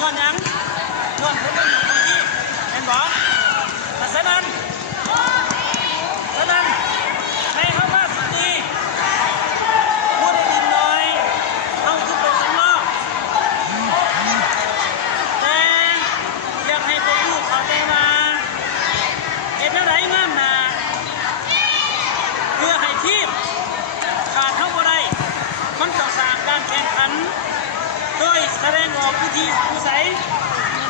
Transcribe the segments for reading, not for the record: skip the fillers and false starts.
ย้อนยังย้อนคนเป็นคนที่เห็นบ่แต่ฉะนั้นในเข้ามาสุดนี้พูดได้ยินหน่อยเอาทุกตัวสำรองแต่อยากให้พวกลูกเข้าใจว่าเห็นอะไรงามนะเพื่อให้ทีมขาดเท่าบ่ได้มันต้องสร้างการแข่งขันโดยแสดงออกวิธีผู้ใส่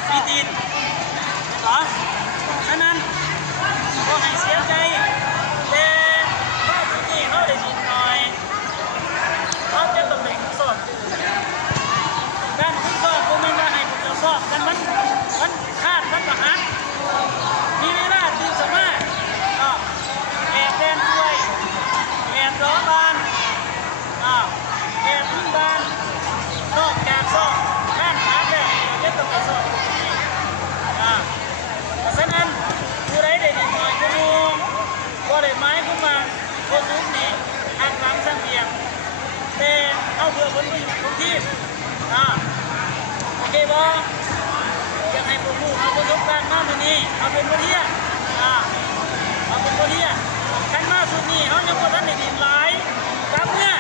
มีตีนเห็นหรอฉะนั้นก็ให้เสียใจแต่ว่าสุดนี้เขาได้ยินหน่อยเขาจะต้องได้สอบการสอบก็ไม่ว่าให้ผมจะสอบกันมันคาดมันก็หักมีเวลาตื่นสมาก็แอบแดนด้วยแอบร้องบานแอบพึ่งบานนอกจากสอบข้ามหักเลยจะต้องไปสอบฉะนั้นผู้ใดได้ดีหน่อยก็รู้ก็ได้ไม้ขึ้นมาคนรุ่นนี้หักหลังสร้างเพียงแต่เอาเพื่อคนที่ทุกที่โอเคบ่อยากให้พวกลูกเอาประสบการณ์มาวันนี้เอาเป็นวันเที่ยเอาเป็นวันเที่ยขันมาสุดนี้เขายังบ่ทันได้ดีหลายครับเนี่ย